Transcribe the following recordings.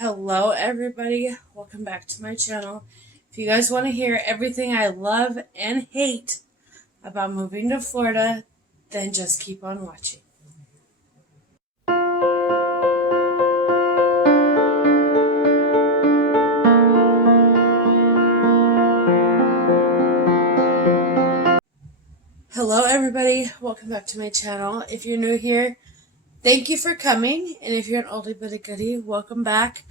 Hello everybody, welcome back to my channel. If you guys want to hear everything I love and hate about moving to Florida, then just keep on watching. Hello everybody, welcome back to my channel. If you're new here, thank you for coming, and if you're an oldie but a goodie, welcome back.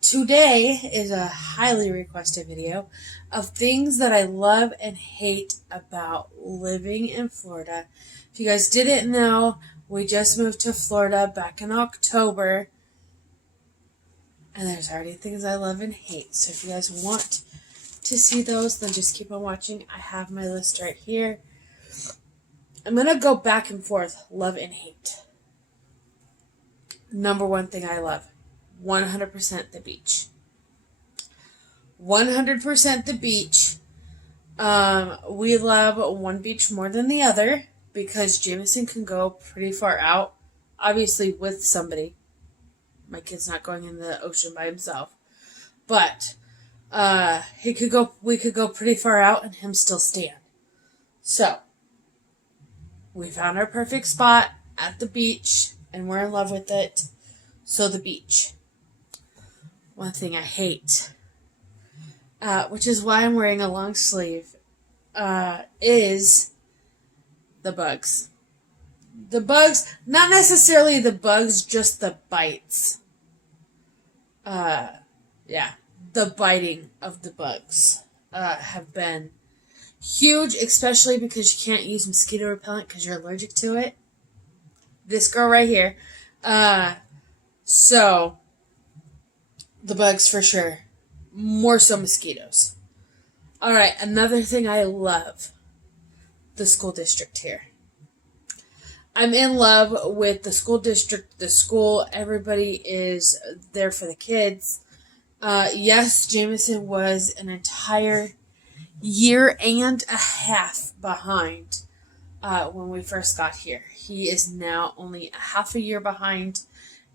Today is a highly requested video of things that I love and hate about living in Florida. If you guys didn't know, we just moved to Florida back in October, and there's already things I love and hate. So if you guys want to see those, then just keep on watching. I have my list right here. I'm going to go back and forth, love and hate. Number one thing I love, 100% the beach. 100% the beach. We love one beach more than the other because Jameson can go pretty far out, obviously with somebody. My kid's not going in the ocean by himself. But we could go pretty far out and him still stand. So, we found our perfect spot at the beach and we're in love with it. So the beach. One thing I hate, which is why I'm wearing a long sleeve, is the bugs. The bugs, not necessarily the bugs, just the bites. The biting of the bugs have been huge, especially because you can't use mosquito repellent because you're allergic to it. This girl right here. So, the bugs for sure. More so mosquitoes. Alright, another thing I love. The school district here. I'm in love with the school district, the school. Everybody is there for the kids. Yes, Jameson was an entire year and a half behind when we first got here. He is now only a half a year behind.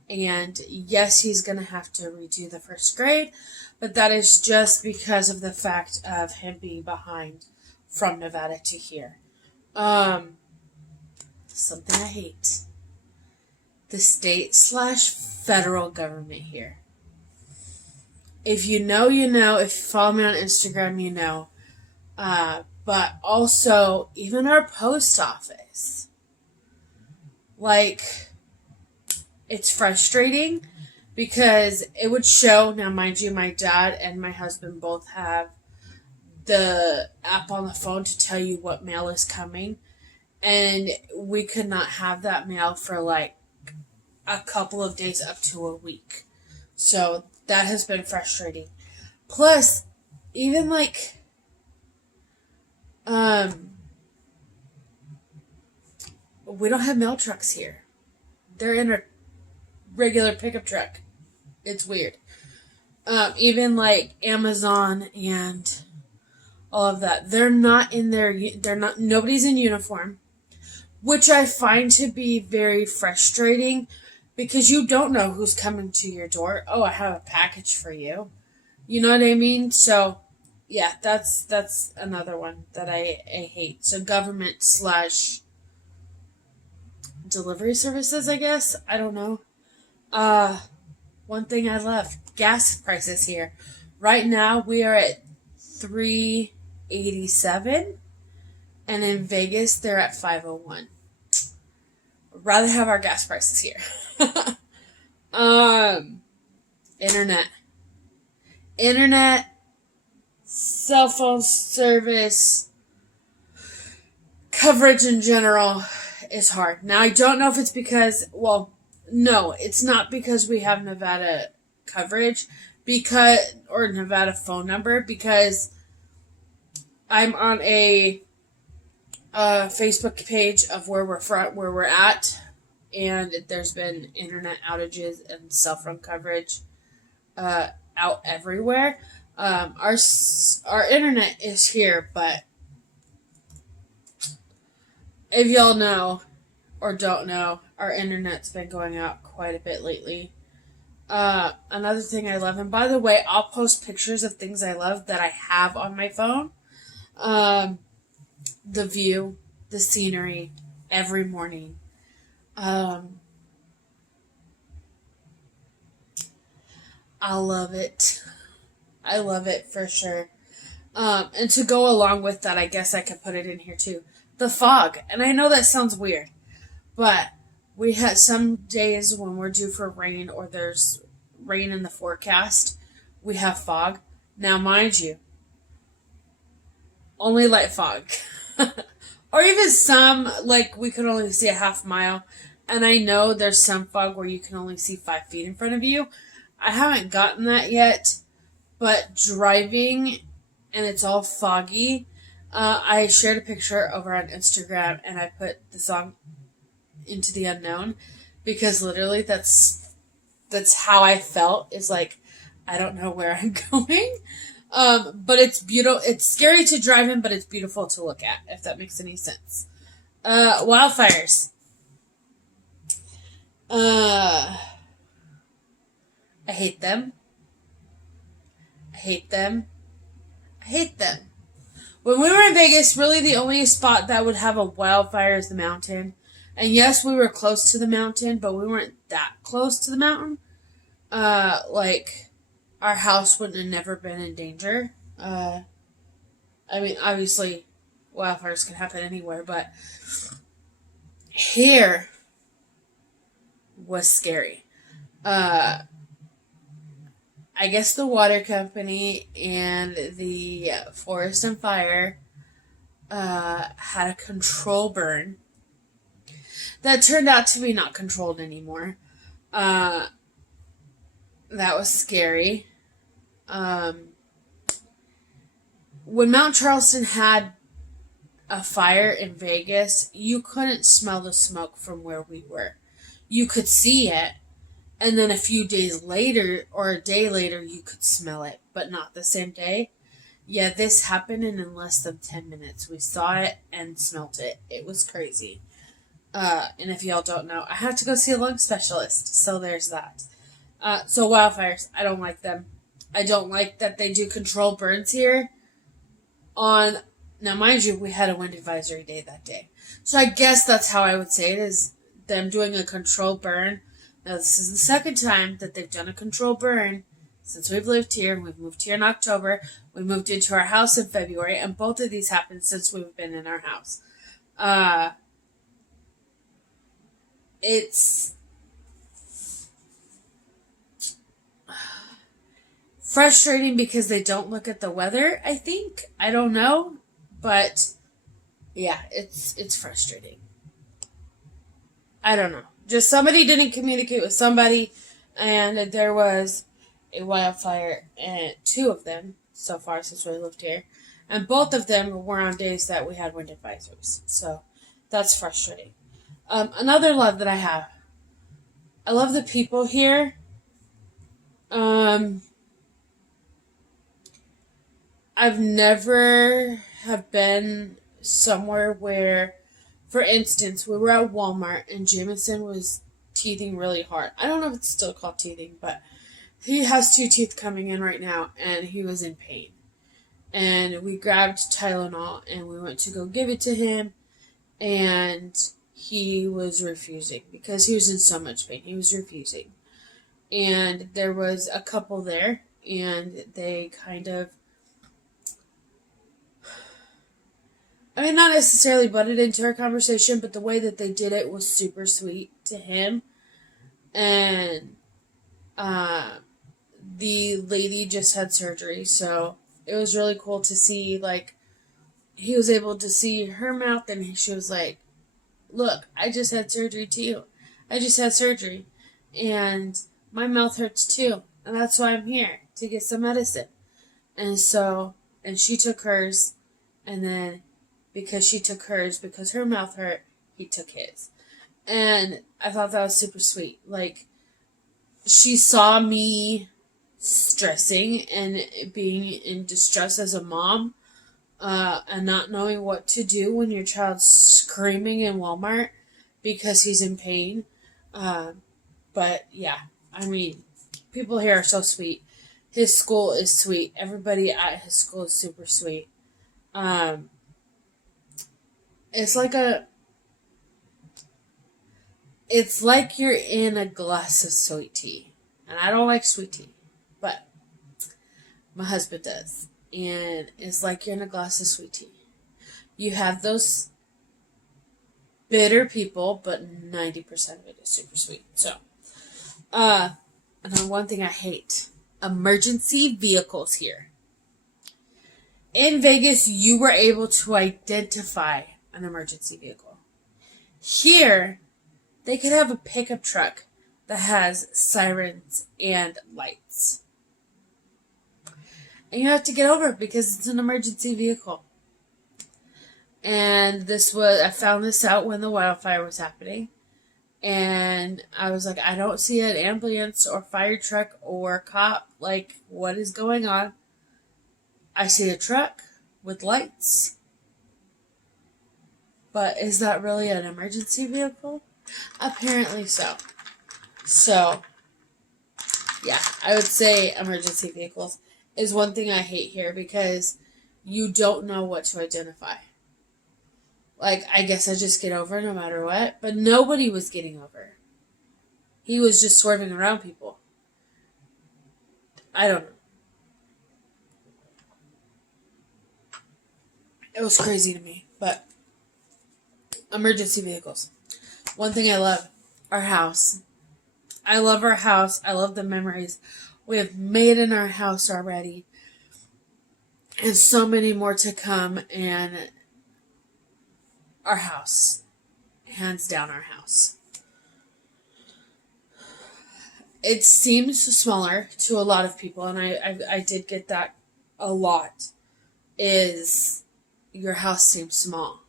And yes, he's going to have to redo the first grade, but that is just because of the fact of him being behind from Nevada to here. Something I hate. The state/federal government here. If you know, you know. If you follow me on Instagram, you know. But also, even our post office. It's frustrating because it would show, now mind you, my dad and my husband both have the app on the phone to tell you what mail is coming, and we could not have that mail for a couple of days up to a week. So that has been frustrating. Plus, even we don't have mail trucks here. They're in a regular pickup truck. It's weird. Even Amazon and all of that, they're not in there. Nobody's in uniform, which I find to be very frustrating because you don't know who's coming to your door. Oh, I have a package for you. You know what I mean? So, yeah, that's another one that I hate. So government/delivery services, I guess. I don't know. One thing I love, gas prices here. Right now we are at $3.87, and in Vegas they're at $5.01. I'd rather have our gas prices here. Internet, cell phone service, coverage in general is hard. Now I don't know if it's because, no, it's not because we have Nevada coverage or Nevada phone number, because I'm on a Facebook page of where we're at, and there's been internet outages and cell phone coverage out everywhere. Our internet is here, but if y'all know or don't know, our internet's been going out quite a bit lately. Another thing I love, and by the way, I'll post pictures of things I love that I have on my phone. Um, the view, the scenery, every morning. Um, I love it. I love it for sure. And to go along with that, I guess I could put it in here too. The fog. And I know that sounds weird, but we had some days when we're due for rain or there's rain in the forecast, we have fog. Now, mind you, only light fog. Or even some, like, we could only see a half mile. And I know there's some fog where you can only see 5 feet in front of you. I haven't gotten that yet, but driving and it's all foggy. I shared a picture over on Instagram and I put the song Into the Unknown because literally that's how I felt. Is like, I don't know where I'm going. But it's beautiful. It's scary to drive in, but it's beautiful to look at, if that makes any sense. Wildfires. I hate them. I hate them. I hate them. When we were in Vegas, really the only spot that would have a wildfire is the mountain. And yes, we were close to the mountain, but we weren't that close to the mountain. Like, our house wouldn't have never been in danger. I mean, obviously, wildfires can happen anywhere, but here was scary. I guess the water company and the forest and fire had a control burn that turned out to be not controlled anymore. That was scary. When Mount Charleston had a fire in Vegas, you couldn't smell the smoke from where we were. You could see it, and then a few days later, or a day later, you could smell it, but not the same day. Yeah, this happened in less than 10 minutes. We saw it and smelt it. It was crazy. And if y'all don't know, I had to go see a lung specialist, so there's that. So wildfires, I don't like them. I don't like that they do controlled burns here. Now, mind you, we had a wind advisory day that day. So I guess that's how I would say it, is them doing a controlled burn. Now, this is the second time that they've done a controlled burn since we've lived here. We've moved here in October. We moved into our house in February, and both of these happened since we've been in our house. It's frustrating because they don't look at the weather, I think. I don't know. But, yeah, it's frustrating. I don't know. Just somebody didn't communicate with somebody, and there was a wildfire, and 2 of them so far since we lived here. And both of them were on days that we had wind advisories. So, that's frustrating. Another love that I have. I love the people here. I've never have been somewhere where, for instance, we were at Walmart and Jameson was teething really hard. I don't know if it's still called teething, but he has 2 teeth coming in right now and he was in pain. And we grabbed Tylenol and we went to go give it to him, and he was refusing because he was in so much pain. He was refusing. And there was a couple there, and they kind of, I mean, not necessarily butted into our conversation, but the way that they did it was super sweet to him. And the lady just had surgery, so it was really cool to see, like, he was able to see her mouth, and she was like, look, I just had surgery too. I just had surgery, and my mouth hurts too, and that's why I'm here, to get some medicine. And so, and she took hers, and then because she took hers, because her mouth hurt, he took his. And I thought that was super sweet. Like, she saw me stressing and being in distress as a mom, and not knowing what to do when your child's screaming in Walmart because he's in pain. But yeah, I mean, people here are so sweet. His school is sweet. Everybody at his school is super sweet. Um, it's like it's like you're in a glass of sweet tea. And I don't like sweet tea, but my husband does. And it's like you're in a glass of sweet tea. You have those bitter people, but 90% of it is super sweet. So, and then one thing I hate, emergency vehicles here. In Vegas, you were able to identify an emergency vehicle. Here, they could have a pickup truck that has sirens and lights. And you have to get over it because it's an emergency vehicle. And I found this out when the wildfire was happening. And I was like, I don't see an ambulance or fire truck or cop. Like, what is going on? I see a truck with lights. But is that really an emergency vehicle? Apparently so. So, yeah, I would say emergency vehicles is one thing I hate here because you don't know what to identify. Like, I guess I just get over no matter what. But nobody was getting over. He was just swerving around people. I don't know. It was crazy to me. But emergency vehicles. One thing I love, our house. I love our house. I love the memories we have made in our house already. And so many more to come. And our house. Hands down our house. It seems smaller to a lot of people, and I did get that a lot, is your house seems small.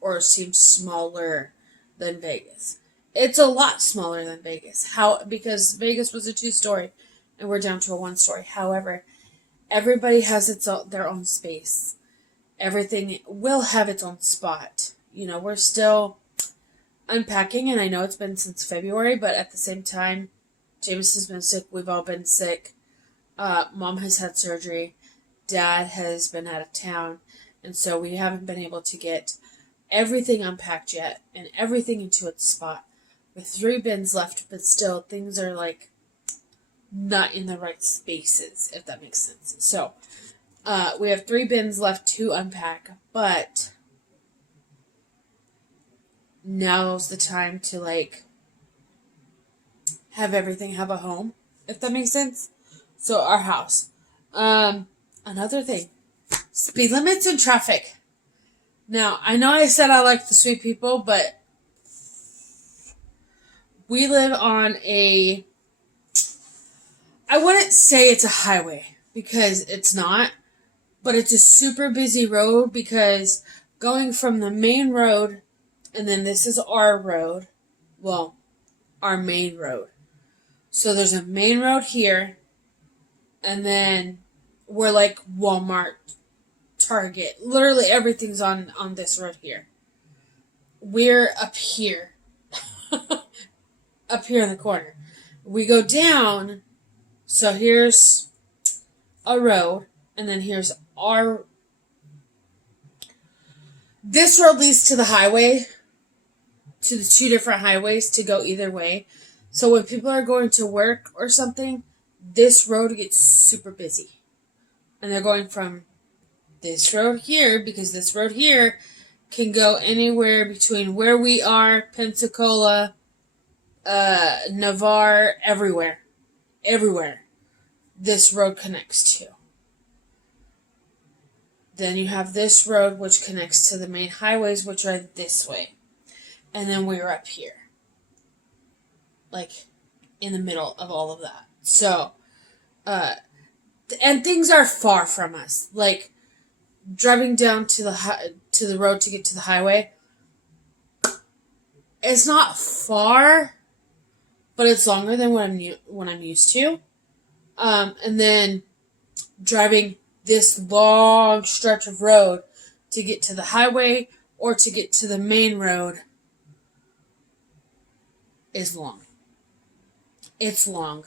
Or seems smaller than Vegas. It's a lot smaller than Vegas. Because Vegas was a 2-story, and we're down to a 1-story. However, everybody has their own space. Everything will have its own spot. You know, we're still unpacking, and I know it's been since February, but at the same time, James has been sick. We've all been sick. Mom has had surgery. Dad has been out of town, and so we haven't been able to get everything unpacked yet and everything into its spot. With 3 bins left, but still, things are like not in the right spaces, if that makes sense. So, we have 3 bins left to unpack, but now's the time to, like, have everything have a home, if that makes sense. So, our house. Another thing, speed limits and traffic. Now, I know I said I like the sweet people, but we live on I wouldn't say it's a highway, because it's not. But it's a super busy road because going from the main road, and then this is our road, well, our main road. So there's a main road here, and then we're like Walmart, Target. Literally everything's on this road here. We're up here. Up here in the corner. We go down, so here's a road, and then here's this road leads to the highway, to the 2 different highways to go either way. So when people are going to work or something, this road gets super busy. And they're going from this road here, because this road here can go anywhere between where we are, Pensacola, Navarre, everywhere. Everywhere this road connects to. Then you have this road, which connects to the main highways, which are this way. And then we're up here. Like, in the middle of all of that. So, and things are far from us. Like, driving down to the road to get to the highway, it's not far, but it's longer than what I'm used to. And then driving this long stretch of road to get to the highway or to get to the main road is long. It's long.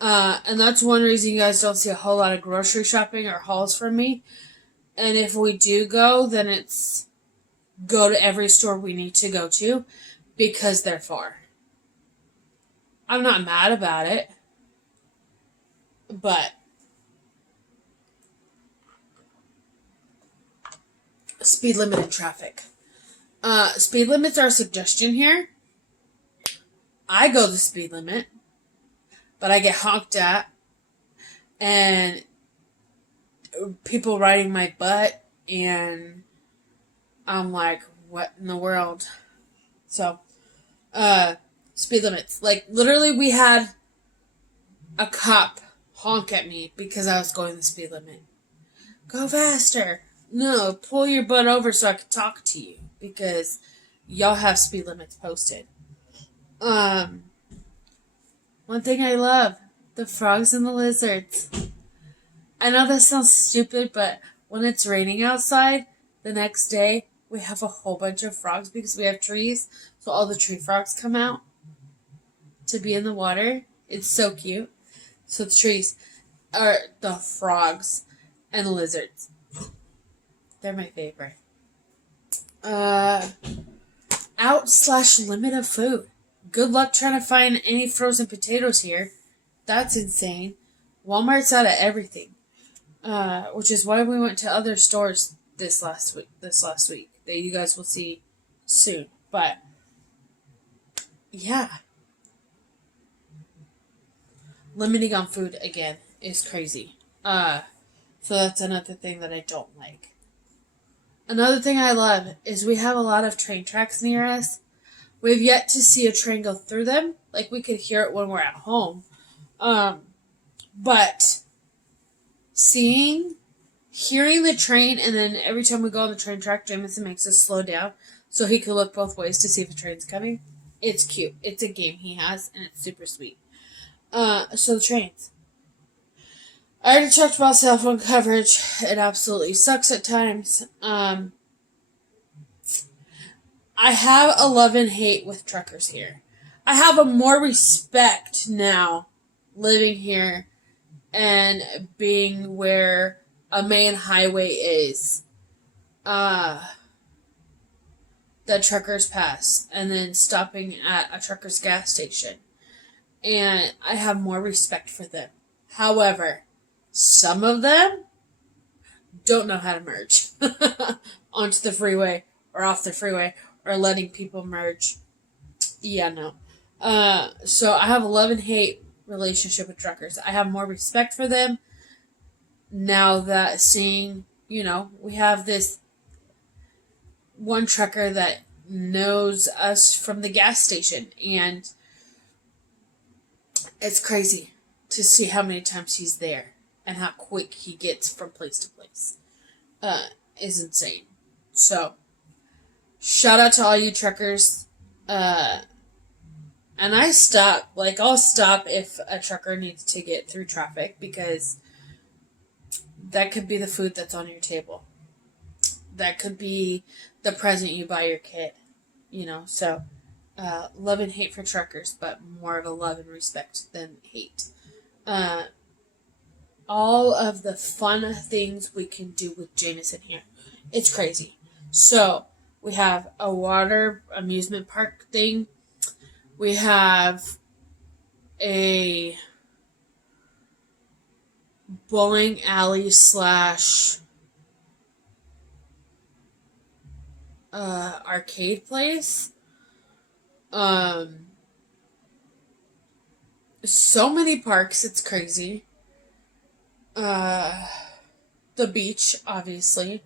And that's one reason you guys don't see a whole lot of grocery shopping or hauls from me. And if we do go, then it's go to every store we need to go to because they're far. I'm not mad about it, but speed limit and traffic. Speed limits are a suggestion here. I go the speed limit, but I get honked at and people riding my butt, and I'm like, what in the world? So, speed limits. Like, literally, we had a cop honk at me because I was going the speed limit. Go faster. No, pull your butt over so I can talk to you because y'all have speed limits posted. One thing I love, the frogs and the lizards. I know that sounds stupid, but when it's raining outside, the next day, we have a whole bunch of frogs because we have trees. So all the tree frogs come out to be in the water. It's so cute. So the trees are the frogs and lizards. They're my favorite. Out/limit of food. Good luck trying to find any frozen potatoes here. That's insane. Walmart's out of everything. Which is why we went to other stores this last week that you guys will see soon. But yeah, limiting on food again is crazy. So that's another thing that I don't like. Another thing I love is we have a lot of train tracks near us. We've yet to see a train go through them. Like, we could hear it when we're at home. But hearing the train, and then every time we go on the train track, Jameson makes us slow down so he can look both ways to see if the train's coming. It's cute. It's a game he has, and it's super sweet. So the trains. I already talked about cell phone coverage. It absolutely sucks at times. I have a love and hate with truckers here. I have a more respect now living here and being where a main highway is that truckers pass, and then stopping at a trucker's gas station. And I have more respect for them. However, some of them don't know how to merge onto the freeway or off the freeway or letting people merge. Yeah, no. So I have a love and hate relationship with truckers. I have more respect for them now that seeing, we have this one trucker that knows us from the gas station, and it's crazy to see how many times he's there and how quick he gets from place to place. Is insane. So, shout out to all you truckers. And I'll stop if a trucker needs to get through traffic, because that could be the food that's on your table. That could be the present you buy your kid. So love and hate for truckers, but more of a love and respect than hate. All of the fun things we can do with Jameson here. It's crazy. So, we have a water amusement park thing. We have a bowling alley / arcade place. So many parks, it's crazy. The beach, obviously.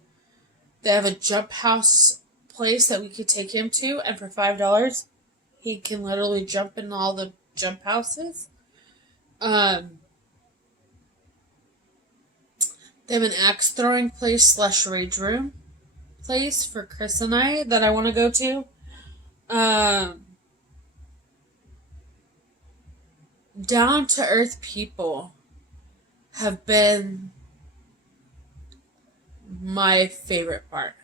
They have a jump house place that we could take him to, and for $5, he can literally jump in all the jump houses. They have an axe throwing place / rage room place for Chris and I that I want to go to. Down to earth people have been my favorite part.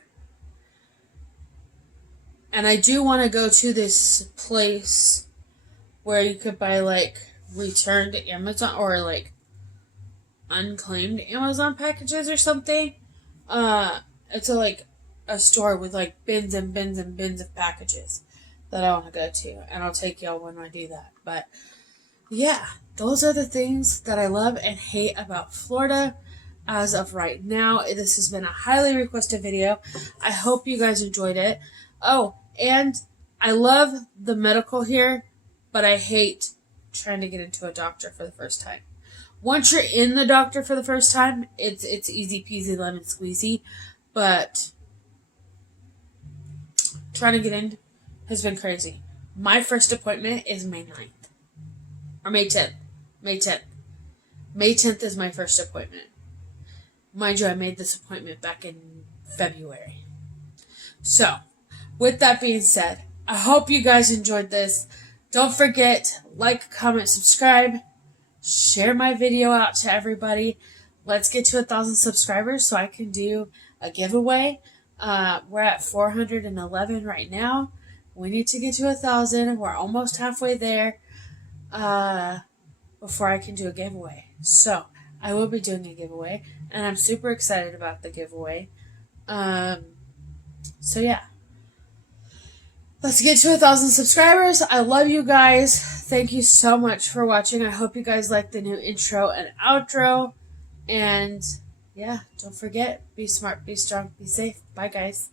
And I do want to go to this place where you could buy returned Amazon or like unclaimed Amazon packages or something. It's a store with like bins and bins and bins of packages that I want to go to, and I'll take y'all when I do that. But yeah, those are the things that I love and hate about Florida as of right now. This has been a highly requested video. I hope you guys enjoyed it. Oh, and I love the medical here, but I hate trying to get into a doctor for the first time. Once you're in the doctor for the first time, it's easy peasy lemon squeezy, but trying to get in has been crazy. My first appointment is May 9th. Or May 10th. May 10th. May 10th is my first appointment. Mind you, I made this appointment back in February. So, with that being said, I hope you guys enjoyed this. Don't forget, like, comment, subscribe. Share my video out to everybody. Let's get to 1,000 subscribers so I can do a giveaway. We're at 411 right now. We need to get to 1,000. We're almost halfway there before I can do a giveaway. So I will be doing a giveaway, and I'm super excited about the giveaway. So yeah. Let's get to 1,000 subscribers. I love you guys. Thank you so much for watching. I hope you guys like the new intro and outro. And yeah, don't forget, be smart, be strong, be safe. Bye, guys.